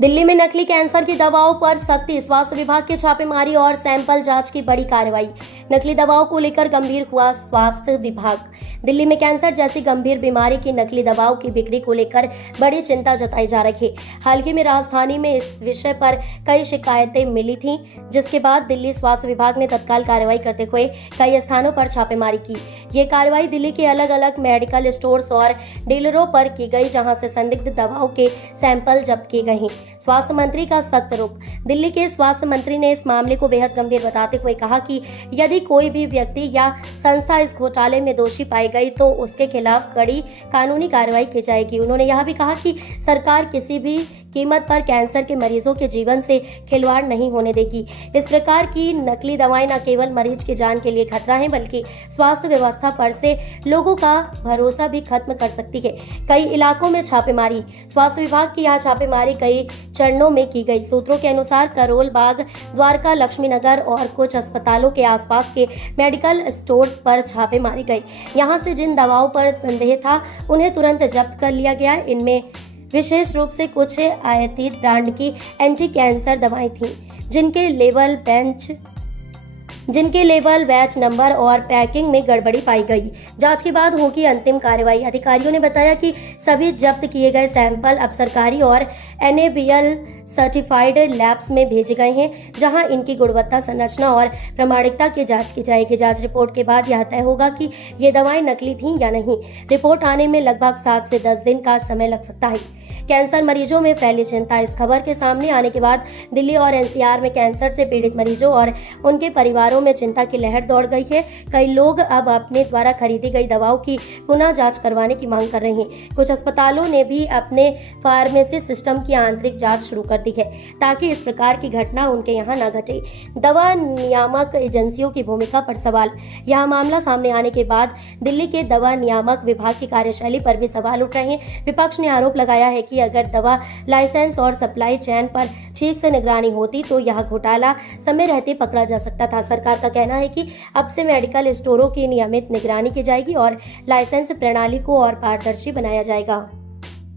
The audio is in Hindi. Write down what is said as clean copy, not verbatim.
दिल्ली में नकली कैंसर की दवाओं पर सख्ती, स्वास्थ्य विभाग की छापेमारी और सैंपल जांच की बड़ी कार्रवाई। नकली दवाओं को लेकर गंभीर हुआ स्वास्थ्य विभाग। दिल्ली में कैंसर जैसी गंभीर बीमारी की नकली दवाओं की बिक्री को लेकर बड़ी चिंता जताई जा रही है। हाल ही में राजधानी में इस विषय पर कई शिकायतें मिली थीं, जिसके बाद दिल्ली स्वास्थ्य विभाग ने तत्काल कार्रवाई करते हुए कई स्थानों पर छापेमारी की। ये कार्रवाई दिल्ली के अलग अलग मेडिकल स्टोर्स और डीलरों पर की गई, जहां से संदिग्ध दवाओं के सैंपल जब्त किए गए हैं। स्वास्थ्य मंत्री का सख्त रुख। दिल्ली के स्वास्थ्य मंत्री ने इस मामले को बेहद गंभीर बताते हुए कहा कि यदि कोई भी व्यक्ति या संस्था इस घोटाले में दोषी पाई गई तो उसके खिलाफ कड़ी कानूनी कार्रवाई की जाएगी। उन्होंने यह भी कहा कि सरकार किसी भी कीमत पर कैंसर के मरीजों के जीवन से खिलवाड़ नहीं होने देगी। इस प्रकार की नकली दवाएं न केवल मरीज की जान के लिए खतरा है, बल्कि स्वास्थ्य व्यवस्था पर से लोगों का भरोसा भी खत्म कर सकती है। कई इलाकों में छापेमारी। स्वास्थ्य विभाग की यह छापेमारी कई चरणों में की गई। सूत्रों के अनुसार करोल बाग, द्वारका, लक्ष्मी नगर और कुछ अस्पतालों के आसपास के मेडिकल स्टोर्स पर छापे मारे गए। यहां से जिन दवाओं पर संदेह था उन्हें तुरंत जब्त कर लिया गया। इनमें विशेष रूप से कुछ आयातित ब्रांड की एंटी कैंसर दवाएं थीं, जिनके लेवल, बैच नंबर और पैकिंग में गड़बड़ी पाई गई। जांच के बाद होगी अंतिम कार्रवाई। अधिकारियों ने बताया कि सभी जब्त किए गए सैंपल अब सरकारी और NABL सर्टिफाइड लैब्स में भेजे गए हैं, जहां इनकी गुणवत्ता, संरचना और प्रामाणिकता की जांच की जाएगी। जांच रिपोर्ट के बाद यह तय होगा कि ये दवाएं नकली थीं या नहीं। रिपोर्ट आने में लगभग 7 से 10 दिन का समय लग सकता है। कैंसर मरीजों में फैली चिंता। इस खबर के सामने आने के बाद दिल्ली और NCR में कैंसर से पीड़ित मरीजों और उनके परिवारों में चिंता की लहर दौड़ गई है। कई लोग अब अपने द्वारा खरीदी गई दवाओं की पुनः जांच करवाने की मांग कर रहे हैं। कुछ अस्पतालों ने भी अपने फार्मेसी सिस्टम की आंतरिक जांच शुरू कर दी है, ताकि इस प्रकार की घटना उनके यहाँ न घटे। दवा नियामक एजेंसियों की भूमिका पर सवाल। यह मामला सामने आने के बाद दिल्ली के दवा नियामक विभाग की कार्यशैली पर भी सवाल उठ रहे हैं। विपक्ष ने आरोप लगाया है कि अगर दवा लाइसेंस और सप्लाई चेन पर ठीक से निगरानी होती तो यह घोटाला समय रहते पकड़ा जा सकता था। सरकार का कहना है कि अब से मेडिकल स्टोरों की नियमित निगरानी की जाएगी और लाइसेंस प्रणाली को और पारदर्शी बनाया जाएगा।